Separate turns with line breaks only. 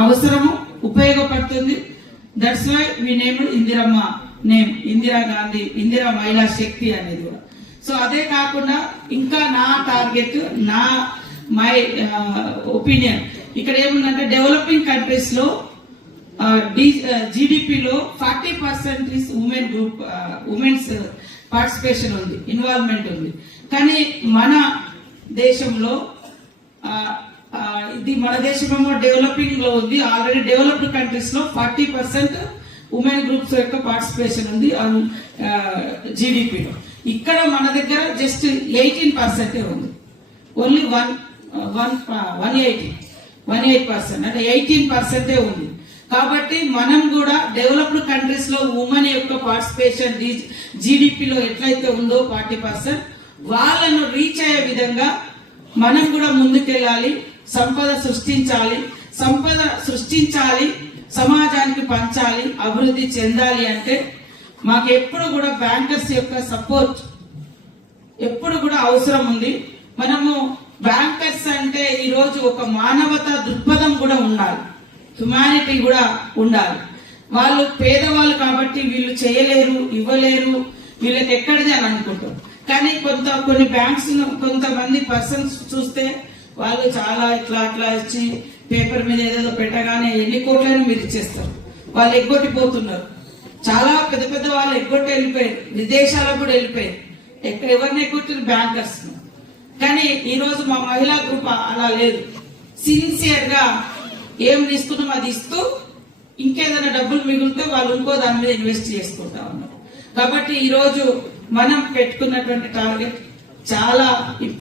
అవసరము ఉపయోగపడుతుంది. That's why మీ నేమ్ ఇందిరమ్మ నేమ్ ఇందిరా గాంధీ ఇందిరా మహిళా శక్తి అనేది కూడా. సో అదే కాకుండా ఇంకా నా టార్గెట్ నా మై ఒపీనియన్ uh, ఇక్కడ ఏముందంటే డెవలపింగ్ కంట్రీస్లో జీడిపిలో forty percent is women group women's participation ఉంది ఇన్వాల్వ్మెంట్ ఉంది. కానీ మన దేశంలో uh, ఇది మన దేశమేమో డెవలపింగ్లో ఉంది. ఆల్రెడీ డెవలప్డ్ కంట్రీస్లో ఫార్టీ పర్సెంట్ ఉమెన్ గ్రూప్స్ యొక్క పార్టిసిపేషన్ ఉంది జీడిపిలో ఇక్కడ మన దగ్గర జస్ట్ ఎయిటీన్ పర్సెంటే ఉంది. Only one one one eighty one eight percent. అంటే ఎయిటీన్ పర్సెంటే ఉంది. కాబట్టి మనం కూడా డెవలప్డ్ కంట్రీస్లో ఉమెన్ యొక్క పార్టిసిపేషన్ జీడిపిలో ఎట్లయితే ఉందో ఫార్టీ పర్సెంట్ వాళ్ళను రీచ్ అయ్యే విధంగా మనం కూడా ముందుకెళ్ళాలి. సంపద సృష్టించాలి సంపద సృష్టించాలి సమాజానికి పంచాలి అభివృద్ధి చెందాలి అంటే మాకు ఎప్పుడు కూడా బ్యాంకర్స్ యొక్క సపోర్ట్ ఎప్పుడు కూడా అవసరం ఉంది. మనము బ్యాంకర్స్ అంటే ఈరోజు ఒక మానవత దృక్పథం కూడా ఉండాలి. హ్యుమానిటీ కూడా ఉండాలి. వాళ్ళు పేదవాళ్ళు కాబట్టి వీళ్ళు చేయలేరు ఇవ్వలేరు వీళ్ళకి ఎక్కడిది అని అనుకుంటారు కానీ కొంత కొన్ని బ్యాంక్స్ కొంతమంది పర్సన్స్ చూస్తే వాళ్ళు చాలా ఇట్లా అట్లా ఇచ్చి పేపర్ మీద ఏదేదో పెట్టగానే ఎన్ని కోట్లైనా మీరు ఇచ్చేస్తారు. వాళ్ళు ఎగ్గొట్టిపోతున్నారు. చాలా పెద్ద పెద్ద వాళ్ళు ఎగ్గొట్టి వెళ్ళిపోయారు. విదేశాలకు కూడా వెళ్ళిపోయారు. ఎక్కడ ఎవరిని ఎగ్గొట్టిన బ్యాంకర్స్. కానీ ఈరోజు మా మహిళా గ్రూప్ అలా లేదు. సిన్సియర్గా ఏం తీసుకున్నాం అది ఇస్తూ ఇంకేదైనా డబ్బులు మిగిలితే వాళ్ళు ఇంకో దాని మీద ఇన్వెస్ట్ చేసుకుంటా ఉన్నారు. కాబట్టి ఈరోజు మనం పెట్టుకున్నటువంటి టార్గెట్ చాలా